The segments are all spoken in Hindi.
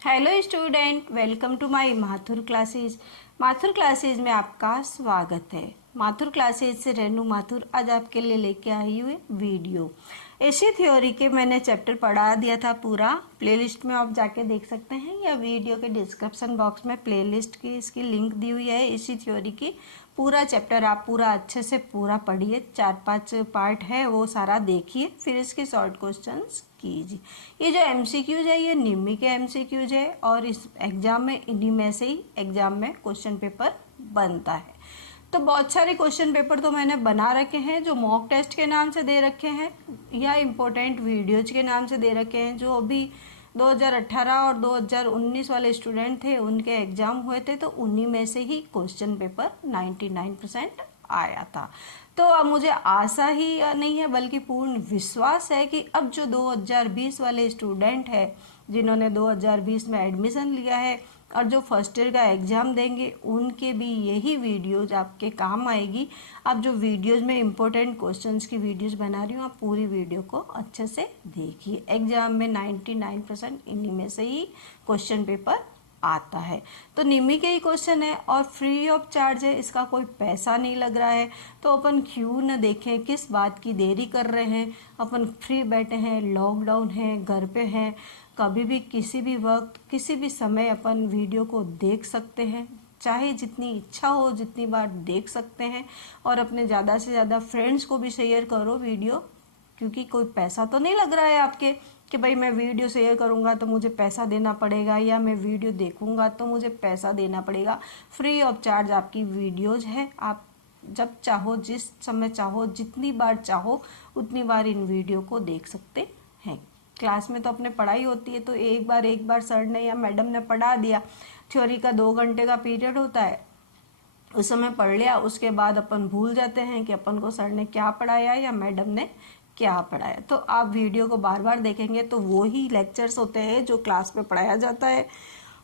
Hello student, welcome to my Mathur classes. Mathur classes में आपका स्वागत है। माथुर क्लासेस से रेनू माथुर आज आपके लिए लेके आई हुई वीडियो। एसी थ्योरी के मैंने चैप्टर पढ़ा दिया था पूरा, प्लेलिस्ट में आप जाके देख सकते हैं या वीडियो के डिस्क्रिप्शन बॉक्स में प्लेलिस्ट की इसकी लिंक दी हुई है। एसी थ्योरी की पूरा चैप्टर आप पूरा अच्छे से पूरा पढ़िए, 4-5 पार्ट है वो सारा देखिए, फिर इसके शॉर्ट क्वेश्चंस कीजिए। ये जो एमसीक्यूज है ये निम्मी के एमसीक्यूज है और इस एग्जाम में इन्हीं में से ही एग्जाम में क्वेश्चन पेपर बनता है। तो बहुत सारे क्वेश्चन पेपर तो मैंने बना रखे हैं जो मॉक टेस्ट के नाम से दे रखे हैं या इम्पोर्टेंट वीडियोज के नाम से दे रखे हैं, जो अभी 2018 और 2019 वाले स्टूडेंट थे उनके एग्जाम हुए थे, तो उन्हीं में से ही क्वेश्चन पेपर 99% आया था। तो अब मुझे आशा ही नहीं है बल्कि पूर्ण विश्वास है कि अब जो 2020 वाले स्टूडेंट है जिन्होंने 2020 में एडमिशन लिया है और जो फर्स्ट ईयर का एग्ज़ाम देंगे उनके भी यही वीडियोज आपके काम आएगी। अब जो वीडियोज में इम्पोर्टेंट क्वेश्चंस की वीडियोज बना रही हूँ, आप पूरी वीडियो को अच्छे से देखिए। एग्जाम में 99% इन्हीं में से ही क्वेश्चन पेपर आता है। तो निम्मी के ही क्वेश्चन है और फ्री ऑफ चार्ज है, इसका कोई पैसा नहीं लग रहा है। तो अपन क्यों न देखें, किस बात की देरी कर रहे हैं। अपन फ्री बैठे हैं, लॉकडाउन है, घर पे हैं, कभी भी किसी भी वक्त किसी भी समय अपन वीडियो को देख सकते हैं, चाहे जितनी इच्छा हो जितनी बार देख सकते हैं। और अपने ज़्यादा से ज़्यादा फ्रेंड्स को भी शेयर करो वीडियो, क्योंकि कोई पैसा तो नहीं लग रहा है आपके कि भाई मैं वीडियो शेयर करूंगा तो मुझे पैसा देना पड़ेगा या मैं वीडियो देखूंगा तो मुझे पैसा देना पड़ेगा। फ्री ऑफ चार्ज आपकी वीडियोज है, आप जब चाहो जिस समय चाहो जितनी बार चाहो उतनी बार इन वीडियो को देख सकते हैं। क्लास में तो अपने पढ़ाई होती है तो एक बार सर ने या मैडम ने पढ़ा दिया, थ्योरी का 2 घंटे का पीरियड होता है, उस समय पढ़ लिया, उसके बाद अपन भूल जाते हैं कि अपन को सर ने क्या पढ़ाया या मैडम ने क्या पढ़ाया। तो आप वीडियो को बार बार देखेंगे तो वो ही लेक्चर्स होते हैं जो क्लास में पढ़ाया जाता है।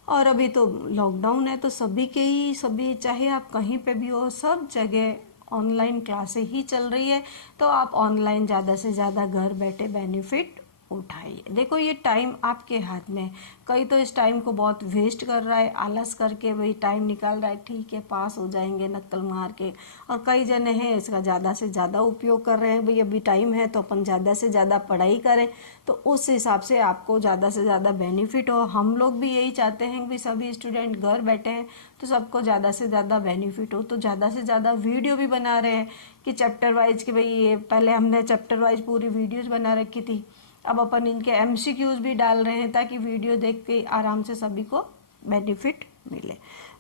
और अभी तो लॉकडाउन है तो सभी चाहे आप कहीं पे भी हो, सब जगह ऑनलाइन क्लासें ही चल रही है। तो आप ऑनलाइन ज़्यादा से ज़्यादा घर बैठे बेनिफिट उठाइए। देखो ये टाइम आपके हाथ में है। कई तो इस टाइम को बहुत वेस्ट कर रहा है, आलस करके भाई टाइम निकाल रहा है, ठीक है पास हो जाएंगे नक्कल मार के। और कई जने हैं इसका ज़्यादा से ज़्यादा उपयोग कर रहे हैं, भाई अभी टाइम है तो अपन ज़्यादा से ज़्यादा पढ़ाई करें, तो उस हिसाब से आपको ज़्यादा से ज़्यादा बेनिफिट हो। हम लोग भी यही चाहते हैं कि सभी स्टूडेंट घर बैठे हैं तो सबको ज़्यादा से ज़्यादा बेनिफिट हो। तो ज़्यादा से ज़्यादा वीडियो भी बना रहे हैं कि चैप्टर वाइज, कि भाई ये पहले हमने चैप्टर वाइज पूरी वीडियोज़ बना रखी थी, अब अपन इनके एमसीक्यूज भी डाल रहे हैं ताकि वीडियो देख के आराम से सभी को बेनिफिट मिले।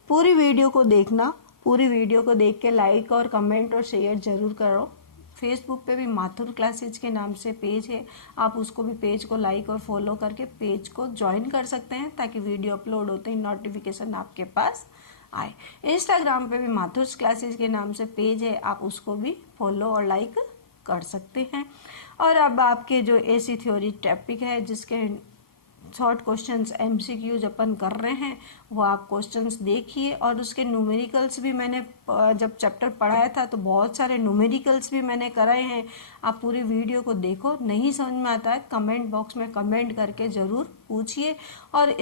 पूरी वीडियो को देखना, पूरी वीडियो को देख के लाइक और कमेंट और शेयर ज़रूर करो। फेसबुक पे भी माथुर क्लासेज के नाम से पेज है, आप उसको भी पेज को लाइक और फॉलो करके पेज को ज्वाइन कर सकते हैं ताकि वीडियो अपलोड होते ही नोटिफिकेशन आपके पास आए। इंस्टाग्राम पे भी माथुर क्लासेज के नाम से पेज है, आप उसको भी फॉलो और लाइक कर सकते हैं। और अब आपके जो एसी थ्योरी टॉपिक है जिसके शॉर्ट क्वेश्चंस एमसीक्यूज अपन कर रहे हैं वो आप क्वेश्चंस देखिए। और उसके न्यूमेरिकल्स भी मैंने जब चैप्टर पढ़ाया था तो बहुत सारे न्यूमेरिकल्स भी मैंने कराए हैं। आप पूरी वीडियो को देखो, नहीं समझ में आता है कमेंट बॉक्स में कमेंट करके ज़रूर पूछिए। और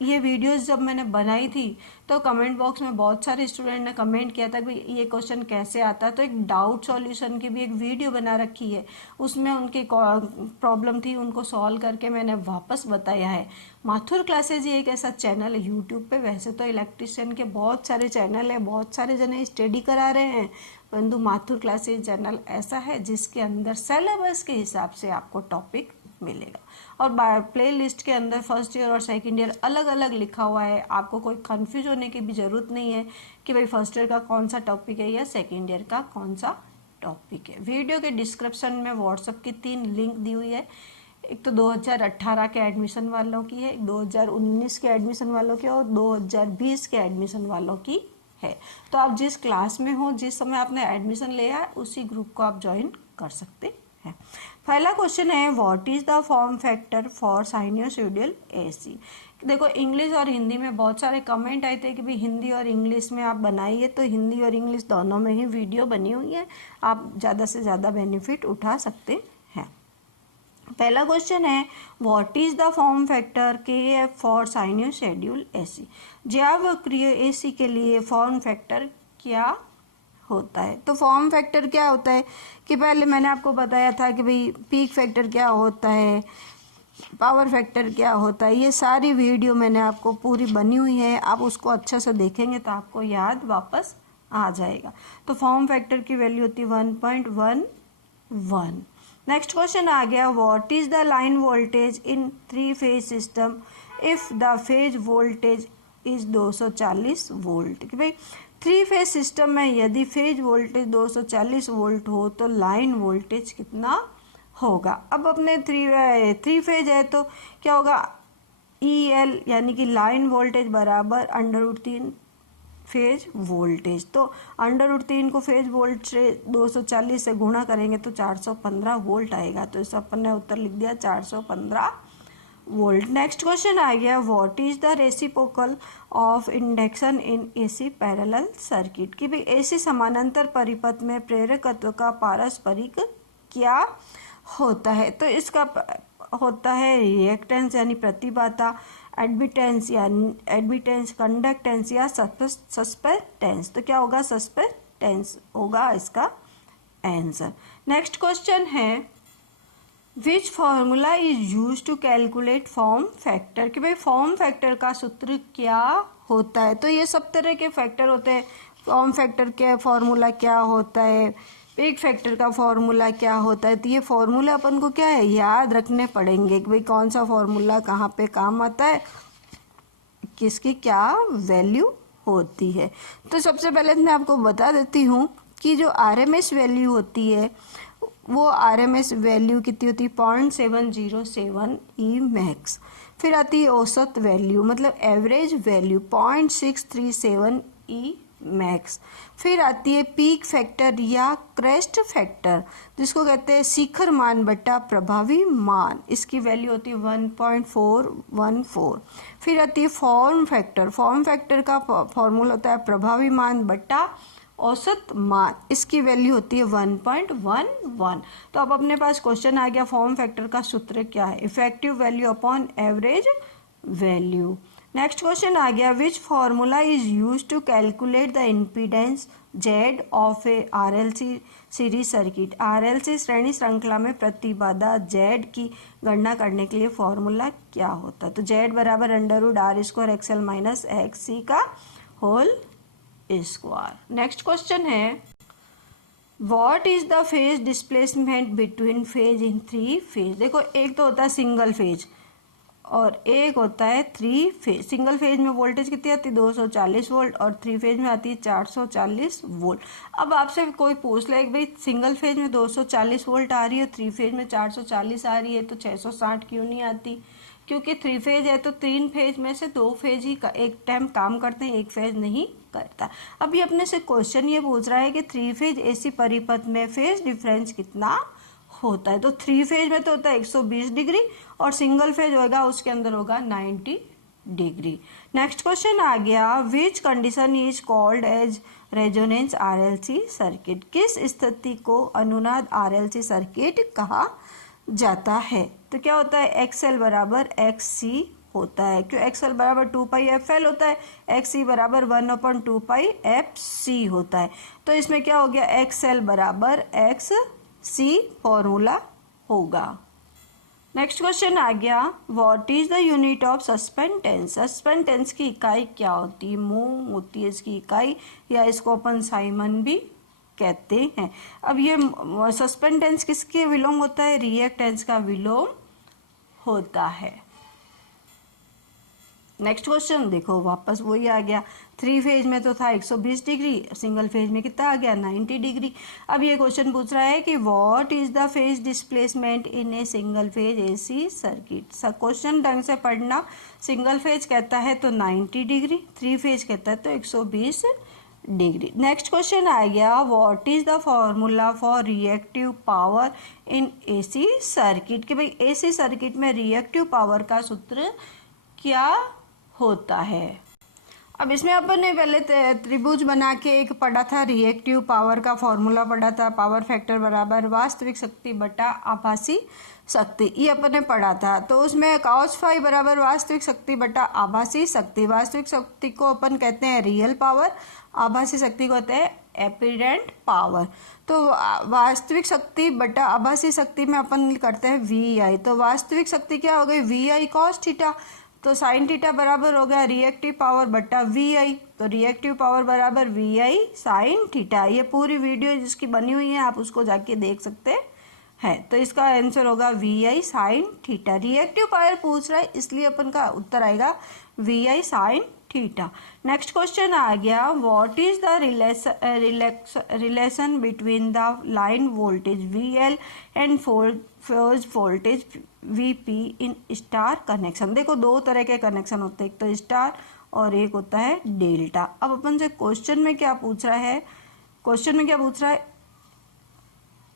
ये वीडियोस जब मैंने बनाई थी तो कमेंट बॉक्स में बहुत सारे स्टूडेंट ने कमेंट किया था कि ये क्वेश्चन कैसे आता है, तो एक डाउट सॉल्यूशन की भी एक वीडियो बना रखी है, उसमें उनकी प्रॉब्लम थी उनको सॉल्व करके मैंने वापस बताया है। माथुर क्लासेज ये एक ऐसा चैनल है यूट्यूब पे, वैसे तो इलेक्ट्रिशियन के बहुत सारे चैनल है, बहुत सारे जने स्टडी करा रहे हैं, परंतु माथुर क्लासेज चैनल ऐसा है जिसके अंदर सिलेबस के हिसाब से आपको टॉपिक मिलेगा। और प्ले लिस्ट के अंदर फर्स्ट ईयर और सेकंड ईयर अलग अलग लिखा हुआ है, आपको कोई कंफ्यूज होने की भी ज़रूरत नहीं है कि भाई फर्स्ट ईयर का कौन सा टॉपिक है या सेकंड ईयर का कौन सा टॉपिक है। वीडियो के डिस्क्रिप्शन में व्हाट्सएप की 3 लिंक दी हुई है, एक तो 2018 के एडमिशन वालों की है, एक 2019 के एडमिशन वालों की और 2020 के एडमिशन वालों की है। तो आप जिस क्लास में हो, जिस समय आपने एडमिशन लिया है, उसी ग्रुप को आप ज्वाइन कर सकते हैं। पहला क्वेश्चन है, what is the form factor for sinusoidal AC. देखो इंग्लिश और हिंदी में बहुत सारे कमेंट आए थे कि भाई हिंदी और इंग्लिश में आप बनाइए, तो हिंदी और इंग्लिश दोनों में ही वीडियो बनी हुई है, आप ज़्यादा से ज़्यादा बेनिफिट उठा सकते हैं। पहला क्वेश्चन है what is the form factor के एफ फॉर साइनोसॉइडल एसी। ज्यावक्रिय एसी के लिए फॉर्म फैक्टर क्या होता है। तो फॉर्म फैक्टर क्या होता है कि पहले मैंने आपको बताया था कि भाई पीक फैक्टर क्या होता है, पावर फैक्टर क्या होता है। ये सारी वीडियो मैंने आपको पूरी बनी हुई है, आप उसको अच्छे से देखेंगे तो आपको याद वापस आ जाएगा। तो फॉर्म फैक्टर की वैल्यू होती है 1.11। नेक्स्ट क्वेश्चन आ गया what is the line voltage in 3 phase system if the phase voltage is 240 volt. कि भाई 3 फेज सिस्टम में यदि फेज वोल्टेज 240 वोल्ट हो तो लाइन वोल्टेज कितना होगा। अब अपने थ्री फेज है तो क्या होगा, EL यानी कि लाइन वोल्टेज बराबर √3 फेज वोल्टेज। तो √3 को फेज वोल्ट से 240 से गुणा करेंगे तो 415 वोल्ट आएगा। तो इस अपन ने उत्तर लिख दिया 415 वोल्ट। नेक्स्ट क्वेश्चन आ गया what is the reciprocal of induction in AC parallel circuit. कि भाई AC समानांतर परिपथ में प्रेरकत्व का पारस्परिक क्या होता है। तो इसका होता है रिएक्टेंस यानी प्रतिबाधा, एडमिटेंस, कंडक्टेंस या सस्पेंटेंस। तो क्या होगा, सस्पेंटेंस होगा इसका आंसर। नेक्स्ट क्वेश्चन है which formula is use to calculate form factor. कि भाई फॉर्म फैक्टर का सूत्र क्या होता है। तो ये सब तरह के फैक्टर होते हैं। फॉर्म फैक्टर का फॉर्मूला क्या होता है, पीक फैक्टर का फॉर्मूला क्या होता है। तो ये फॉर्मूला अपन को क्या है, याद रखने पड़ेंगे कि भाई कौन सा फॉर्मूला कहाँ पे काम आता है, किसकी क्या वैल्यू होती है। तो सबसे पहले मैं आपको बता देती हूँ कि जो RMS वैल्यू होती है वो RMS वैल्यू कितनी होती है 0.707 E मैक्स। फिर आती है औसत वैल्यू मतलब एवरेज वैल्यू 0.637 E मैक्स। फिर आती है पीक फैक्टर या क्रेस्ट फैक्टर जिसको कहते हैं शिखर मान बटा प्रभावी मान, इसकी वैल्यू होती है 1.414। फिर आती है फॉर्म फैक्टर का फॉर्मूला होता है प्रभावी मान बटा औसत मान, इसकी वैल्यू होती है 1.11। तो अब अपने पास क्वेश्चन आ गया फॉर्म फैक्टर का सूत्र क्या है, effective value upon average value. Next question आ गया which formula is use to calculate the impedance Z of a RLC series circuit. RLC श्रेणी श्रृंखला में प्रतिबाधा Z की गणना करने के लिए फॉर्मूला क्या होता है। तो Z बराबर √R² XL - XC का होल स्क्वायर। नेक्स्ट क्वेश्चन है what is the phase displacement between phase in 3 phase. देखो एक तो होता है सिंगल फेज और एक होता है 3 फेज। सिंगल फेज में वोल्टेज कितनी आती है 240 वोल्ट और 3 फेज में आती है 440 वोल्ट। अब आपसे कोई पूछ ले भाई सिंगल फेज में 240 वोल्ट आ रही है, 3 फेज में 440 आ रही है, तो 660 क्यों नहीं आती। क्योंकि 3 फेज है तो 3 फेज में से 2 फेज ही एक टाइम काम करते हैं, एक फेज नहीं करता। अब ये अपने से क्वेश्चन ये पूछ रहा है कि 3 फेज AC परिपथ में फेज डिफरेंस कितना होता है। तो 3 फेज में तो होता है 120 डिग्री और सिंगल फेज होगा उसके अंदर होगा 90 डिग्री। नेक्स्ट क्वेश्चन आ गया which condition is called as resonance RLC circuit. किस स्थिति को अनुनाद RLC सर्किट कहा जाता है। तो क्या होता है XL बराबर XC होता है। क्यों XL बराबर 2πfL होता है, XC बराबर 1/2πfC होता है। तो इसमें क्या हो गया XL बराबर XC फॉर्मूला होगा। नेक्स्ट क्वेश्चन आ गया what is the unit of susceptance. Susceptance की इकाई क्या होती है, मोह होती है इसकी इकाई, या इसको अपन साइमन भी कहते हैं। अब ये सस्पेंटेंस किसके विलोम होता है, रिएक्टेंस का विलोम होता है। नेक्स्ट क्वेश्चन देखो वापस वही आ गया, 3 फेज में तो था 120 डिग्री, सिंगल फेज में कितना आ गया 90 डिग्री। अब ये क्वेश्चन पूछ रहा है कि what is the phase displacement in a single phase AC circuit. Question ढंग से पढ़ना, सिंगल फेज कहता है तो 90 डिग्री, 3 फेज कहता है तो 120 डिग्री। नेक्स्ट क्वेश्चन आ गया what is the formula for reactive power in AC circuit. कि भाई AC सर्किट में रिएक्टिव पावर का सूत्र क्या होता है। अब इसमें अपन ने पहले त्रिभुज बना के एक पढ़ा था, रिएक्टिव पावर का फॉर्मूला पढ़ा था, पावर फैक्टर बराबर वास्तविक शक्ति बटा आभासी शक्ति, ये अपन ने पढ़ा था। तो उसमें cos फाई बराबर वास्तविक शक्ति बटा आभासी शक्ति। वास्तविक शक्ति को अपन कहते हैं रियल पावर, आभासी शक्ति को कहते हैं एपिडेंट पावर। तो वास्तविक शक्ति बटा आभासी शक्ति में अपन करते हैं वी आई। तो वास्तविक शक्ति क्या हो गई, वी आई कॉस थीटा। तो साइन थीटा बराबर हो गया रिएक्टिव पावर बटा वी आई। तो रिएक्टिव पावर बराबर वी आई साइन थीटा। ये पूरी वीडियो जिसकी बनी हुई है आप उसको जाके देख सकते हैं। तो इसका आंसर होगा V I sine theta. Reactive power पूछ रहा है इसलिए अपन का उत्तर आएगा V I sine theta. Next question आ गया, what is the relation between the line voltage V L and phase voltage V P in star connection. देखो दो तरह के कनेक्शन होते हैं, एक तो स्टार और एक होता है डेल्टा। अब अपन से क्वेश्चन में क्या पूछ रहा है, क्वेश्चन में क्या पूछ रहा है,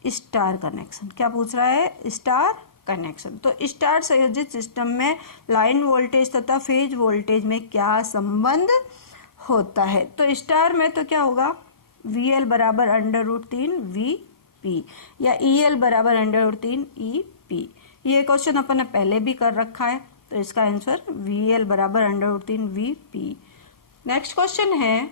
स्टार कनेक्शन। क्या पूछ रहा है, स्टार कनेक्शन। तो स्टार संयोजित सिस्टम में लाइन वोल्टेज तथा फेज वोल्टेज में क्या संबंध होता है। तो स्टार में तो क्या होगा, वी एल बराबर √3 वी पी या ई एल बराबर √3 ई पी। ये क्वेश्चन अपन ने पहले भी कर रखा है। तो इसका आंसर वी एल बराबर √3 वी पी। नेक्स्ट क्वेश्चन है,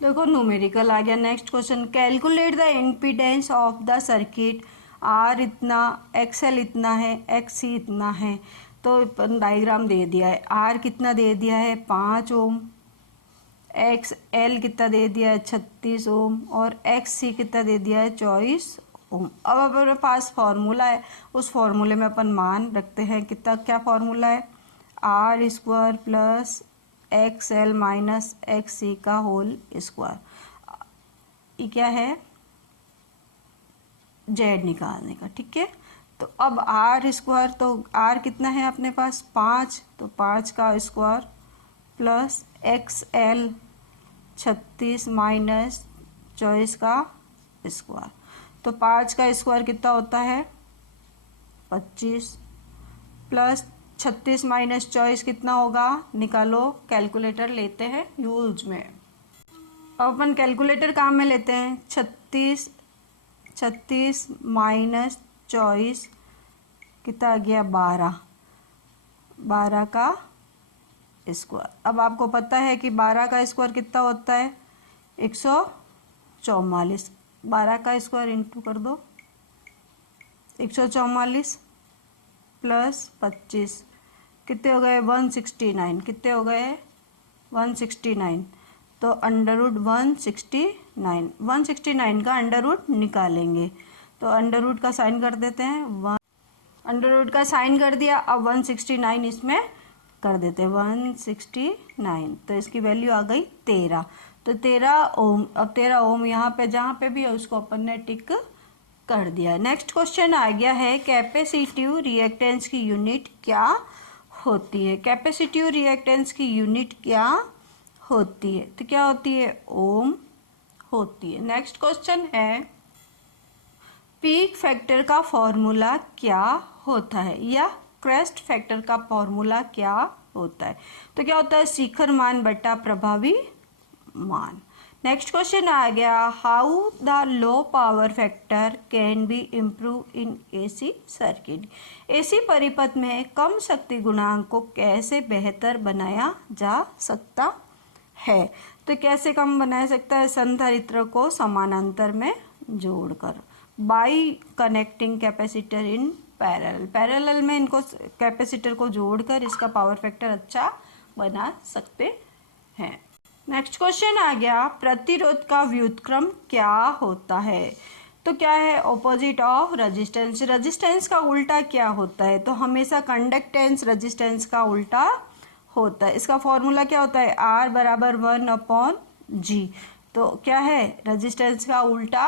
देखो न्यूमेरिकल आ गया। Next question, calculate the impedance of the circuit. R इतना, एक्स एल इतना है, एक्स सी इतना है। तो डायग्राम दे दिया है। आर कितना दे दिया है 5 ओम, एक्स एल कितना दे दिया है 36 ओम और एक्स सी कितना दे दिया है 24 ओम। अब अपने पास फॉर्मूला है, उस फॉर्मूले में अपन मान रखते हैं। कितना, क्या फॉर्मूला है, R square plus X L minus X C का होल स्क्वायर। ये क्या है, जेड निकालने का, ठीक है। तो अब आर स्क्वायर, तो आर कितना है अपने पास 5, तो 5 का square plus X L 36 minus 24 का स्क्वायर। तो 5 का स्क्वायर कितना होता है 25 प्लस 36 माइनस 24 कितना होगा, निकालो। कैलकुलेटर लेते हैं यूज में। अब अपन कैलकुलेटर काम में लेते हैं। 36 माइनस 24 कितना आ गया 12 का स्क्वायर। अब आपको पता है कि 12 का स्क्वायर कितना होता है 144। 12 का स्क्वायर इंटू कर दो 144 प्लस 25 कितने हो गए 169। कितने हो गए 169। तो √169, 169 का √ निकालेंगे। तो √ का साइन कर देते हैं, √ का साइन कर दिया। अब 169 इसमें कर देते हैं 169। तो इसकी वैल्यू आ गई 13। तो 13 ओम। अब 13 ओम यहाँ पे जहाँ पे भी है उसको अपन ने टिक कर दिया। नेक्स्ट क्वेश्चन आ गया है, कैपेसिटिव रिएक्टेंस की यूनिट क्या होती है। कैपेसिटिव रिएक्टेंस की यूनिट क्या होती है, तो क्या होती है ओम होती है। नेक्स्ट क्वेश्चन है, पीक फैक्टर का फॉर्मूला क्या होता है या क्रेस्ट फैक्टर का फॉर्मूला क्या होता है। तो क्या होता है शिखर मान बटा प्रभावी मान। नेक्स्ट क्वेश्चन आ गया, how the low power factor can be improve in AC circuit. AC परिपथ में कम शक्ति गुणांक को कैसे बेहतर बनाया जा सकता है। तो कैसे कम बनाया सकता है, संधारित्र को समानांतर में जोड़कर, by connecting capacitor in parallel में इनको कैपेसिटर को जोड़कर इसका पावर फैक्टर अच्छा बना सकते हैं। नेक्स्ट क्वेश्चन आ गया, प्रतिरोध का व्युत्क्रम क्या होता है। तो क्या है ऑपोजिट ऑफ रेजिस्टेंस। रेजिस्टेंस का उल्टा क्या होता है, तो हमेशा कंडक्टेंस रेजिस्टेंस का उल्टा होता है। इसका फॉर्मूला क्या होता है R बराबर 1/G। तो क्या है रेजिस्टेंस का उल्टा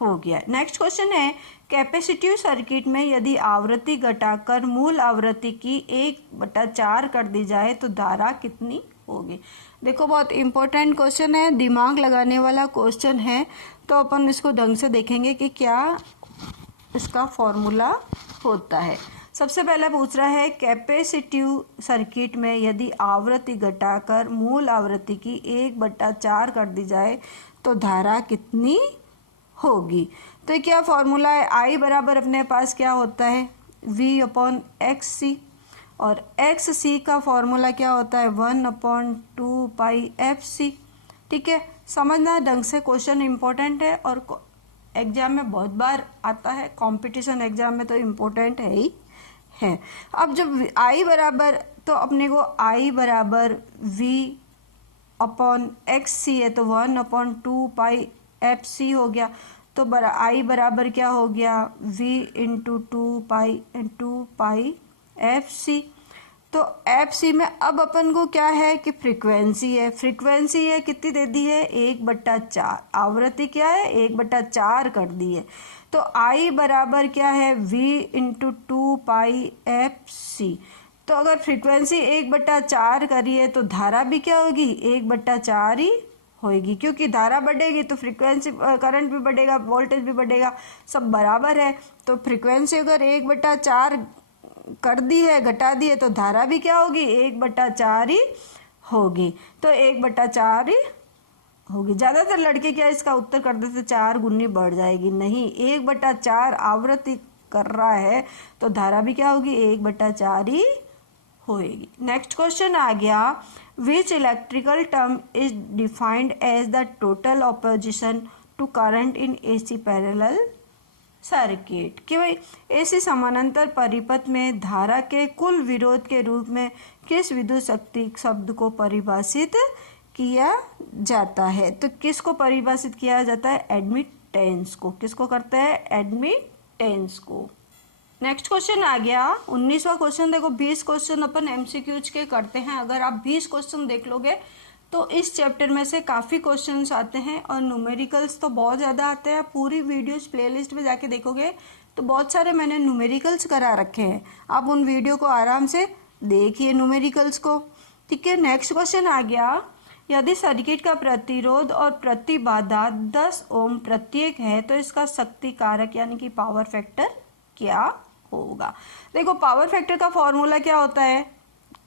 हो गया। नेक्स्ट क्वेश्चन है, कैपेसिटिव सर्किट में यदि आवृत्ति घटाकर मूल आवृत्ति की 1/4 कर दी जाए तो धारा कितनी होगी। देखो बहुत इंपॉर्टेंट क्वेश्चन है, दिमाग लगाने वाला क्वेश्चन है। तो अपन इसको ढंग से देखेंगे कि क्या इसका फॉर्मूला होता है। सबसे पहले पूछ रहा है कैपेसिटिव सर्किट में यदि आवृत्ति घटाकर मूल आवृत्ति की 1/4 कर दी जाए तो धारा कितनी होगी। तो क्या फॉर्मूला है, आई बराबर अपने पास क्या होता है V/XC, और XC का फॉर्मूला क्या होता है 1/2πfc। ठीक है, समझना ढंग से, क्वेश्चन इम्पोर्टेंट है और एग्जाम में बहुत बार आता है, कंपटीशन एग्जाम में तो इम्पोर्टेंट है ही है। अब जब आई बराबर, तो अपने को आई बराबर V/XC है तो 1/2πfc हो गया। तो आई बराबर क्या हो गया V/2πfc। तो fc में अब अपन को क्या है कि फ्रीक्वेंसी है, फ्रीक्वेंसी है कितनी दे दी है 1/4, आवृत्ति क्या है 1/4 कर दी है। तो I बराबर क्या है V/2πfc। तो अगर फ्रीक्वेंसी 1/4 करी है तो धारा भी क्या होगी 1/4 ही होएगी, क्योंकि धारा बढ़ेगी तो फ्रीक्वेंसी करंट भी बढ़ेगा, वोल्टेज भी बढ़ेगा, सब बराबर है। तो फ्रीक्वेंसी अगर 1/4 कर दी है, घटा दी है, तो धारा भी क्या होगी 1/4 ही होगी। तो 1/4 ही होगी। ज़्यादातर लड़के क्या इसका उत्तर कर देते 4 गुनी बढ़ जाएगी, नहीं 1/4 आवृत्ति कर रहा है तो धारा भी क्या होगी 1/4 ही होएगी। नेक्स्ट क्वेश्चन आ गया, which electrical term is defined as the total opposition to current in AC parallel circuit. कि भाई AC समानांतर परिपथ में धारा के कुल विरोध के रूप में किस विद्युत शक्ति शब्द को परिभाषित किया जाता है। तो किसको परिभाषित किया जाता है एडमिटेंस को। किसको करते हैं एडमिटेंस को। नेक्स्ट क्वेश्चन आ गया 19वां क्वेश्चन। देखो 20 क्वेश्चन अपन MCQs के करते हैं। अगर आप 20 क्वेश्चन देख लोगे तो इस चैप्टर में से काफ़ी क्वेश्चंस आते हैं और न्यूमेरिकल्स तो बहुत ज़्यादा आते हैं। पूरी वीडियोस प्लेलिस्ट में जाके देखोगे तो बहुत सारे मैंने न्यूमेरिकल्स करा रखे हैं, आप उन वीडियो को आराम से देखिए न्यूमेरिकल्स को। ठीक है, नेक्स्ट क्वेश्चन आ गया, यदि सर्किट का प्रतिरोध और प्रतिबाधा 10 ओम प्रत्येक है तो इसका शक्ति कारक यानी कि पावर फैक्टर क्या होगा। देखो पावर फैक्टर का फॉर्मूला क्या होता है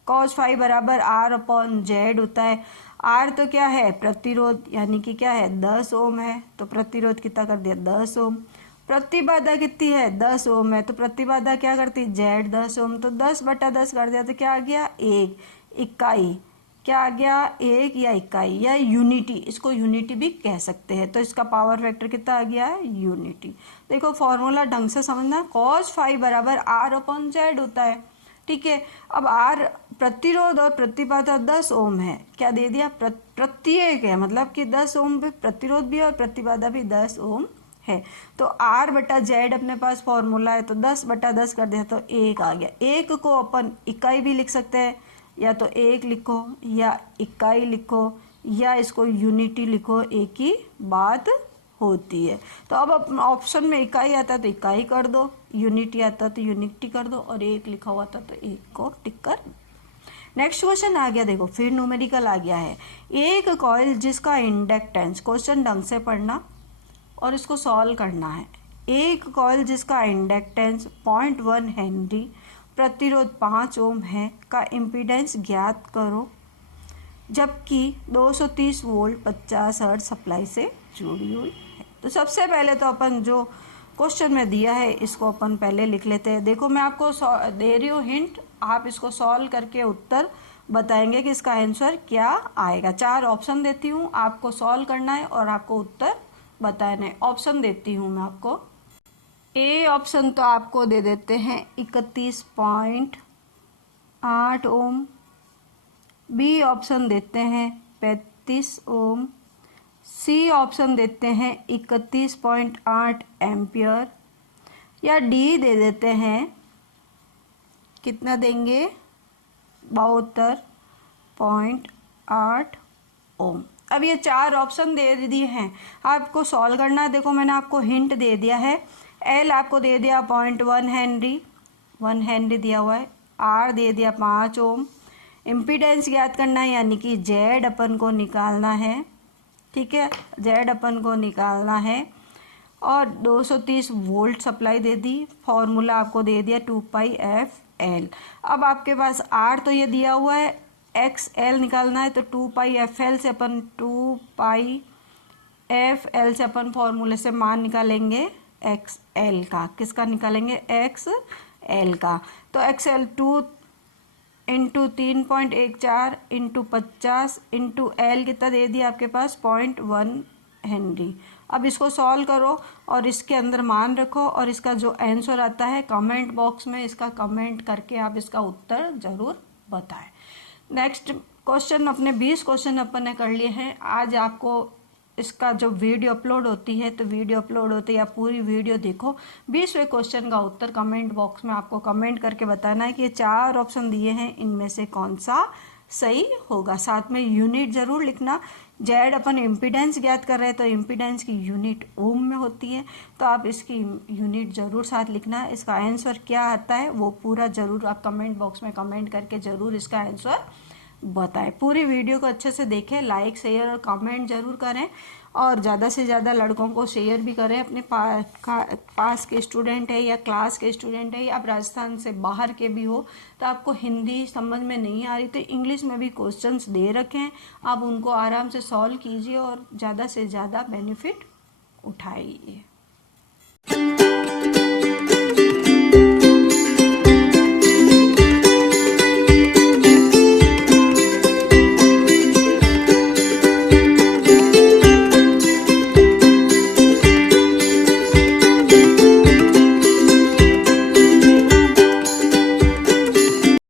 cos फाई बराबर R/Z होता है। R तो क्या है प्रतिरोध यानी कि क्या है 10 ओम है, तो प्रतिरोध कितना कर दिया 10 ओम। प्रतिबाधा कितनी है 10 ओम है, तो प्रतिबाधा क्या करती है Z 10 ओम, तो 10/10 कर दिया तो क्या आ गया 1 इकाई। क्या आ गया 1 या इकाई या यूनिटी, इसको यूनिटी भी कह सकते हैं। तो इसका पावर फैक्टर कितना आ गया है यूनिटी। देखो फॉर्मूला ढंग से समझना, cos फाई बराबर R/Z होता है। ठीक है, अब R प्रतिरोध और प्रतिबाधा 10 ओम है, क्या दे दिया प्रत्येक है, मतलब कि 10 ओम पे प्रतिरोध भी है और प्रतिबाधा भी 10 ओम है। तो R/Z अपने पास फॉर्मूला है, तो 10/10 कर दिया तो 1 आ गया। 1 को अपन इकाई भी लिख सकते हैं, या तो 1 लिखो या इकाई लिखो या इसको यूनिटी लिखो, एक ही बात होती है। तो अब ऑप्शन में इकाई आता है तो इकाई कर दो, यूनिटी आता है तो यूनिटी कर दो, और 1 लिखा हुआ था तो 1 को टिक कर। नेक्स्ट क्वेश्चन आ गया, देखो फिर न्यूमेरिकल आ गया है। एक कॉइल जिसका इंडक्टेंस, क्वेश्चन ढंग से पढ़ना और इसको सॉल्व करना है। एक कॉइल जिसका इंडक्टेंस 0.1 हेनरी, प्रतिरोध 5 ओम है का इम्पीडेंस ज्ञात करो, जबकि 230 वोल्ट 50 हर्ट्ज सप्लाई से जुड़ी हुई है। तो सबसे पहले तो अपन जो क्वेश्चन में दिया है इसको अपन पहले लिख लेते हैं। देखो मैं आपको दे रही हूँ हिंट, आप इसको सॉल्व करके उत्तर बताएंगे कि इसका आंसर क्या आएगा। 4 ऑप्शन देती हूँ, आपको सॉल्व करना है और आपको उत्तर बताना है। ऑप्शन देती हूँ मैं आपको। ए ऑप्शन तो आपको दे देते हैं 31.8 ओम, बी ऑप्शन देते हैं 35 ओम, सी ऑप्शन देते हैं 31.8 एम्पियर, या डी दे देते हैं कितना देंगे 72.8 ओम। अब ये 4 ऑप्शन दे दिए हैं, आपको सॉल्व करना है। देखो मैंने आपको हिंट दे दिया है, एल आपको दे दिया 0.1 हेनरी, 1 हेनरी दिया हुआ है, आर दे दिया 5 ओम, इम्पीडेंस ज्ञात करना है यानी कि जेड अपन को निकालना है। ठीक है, जेड अपन को निकालना है, और 230 वोल्ट सप्लाई दे दी। फॉर्मूला आपको दे दिया 2πfl। अब आपके पास R तो ये दिया हुआ है, XL निकालना है तो 2πfl से अपन 2πfl से अपन फॉर्मूले से मान निकालेंगे XL का। किसका निकालेंगे? XL का। तो XL 2 into 3.14 into 50 into L कितना दे दिया आपके पास? 0.1 हेनरी। अब इसको सॉल्व करो और इसके अंदर मान रखो और इसका जो आंसर आता है कमेंट बॉक्स में इसका कमेंट करके आप इसका उत्तर ज़रूर बताएं। नेक्स्ट क्वेश्चन, अपने 20 क्वेश्चन अपन ने कर लिए हैं। आज आपको इसका जो वीडियो अपलोड होती है, तो वीडियो अपलोड होती है, आप पूरी वीडियो देखो। 20वें क्वेश्चन का उत्तर कमेंट बॉक्स में आपको कमेंट करके बताना है कि ये 4 ऑप्शन दिए हैं, इनमें से कौन सा सही होगा। साथ में यूनिट ज़रूर लिखना। जेड अपन इम्पीडेंस ज्ञात कर रहे हैं तो इम्पीडेंस की यूनिट ओम में होती है, तो आप इसकी यूनिट ज़रूर साथ लिखना है। इसका आंसर क्या आता है वो पूरा ज़रूर आप कमेंट बॉक्स में कमेंट करके ज़रूर इसका आंसर बताएं। पूरी वीडियो को अच्छे से देखें, लाइक शेयर और कमेंट जरूर करें और ज़्यादा से ज़्यादा लड़कों को शेयर भी करें। अपने पास के स्टूडेंट है या क्लास के स्टूडेंट है या आप राजस्थान से बाहर के भी हो, तो आपको हिंदी समझ में नहीं आ रही तो इंग्लिश में भी क्वेश्चंस दे रखे हैं, आप उनको आराम से सॉल्व कीजिए और ज़्यादा से ज़्यादा बेनिफिट उठाइए।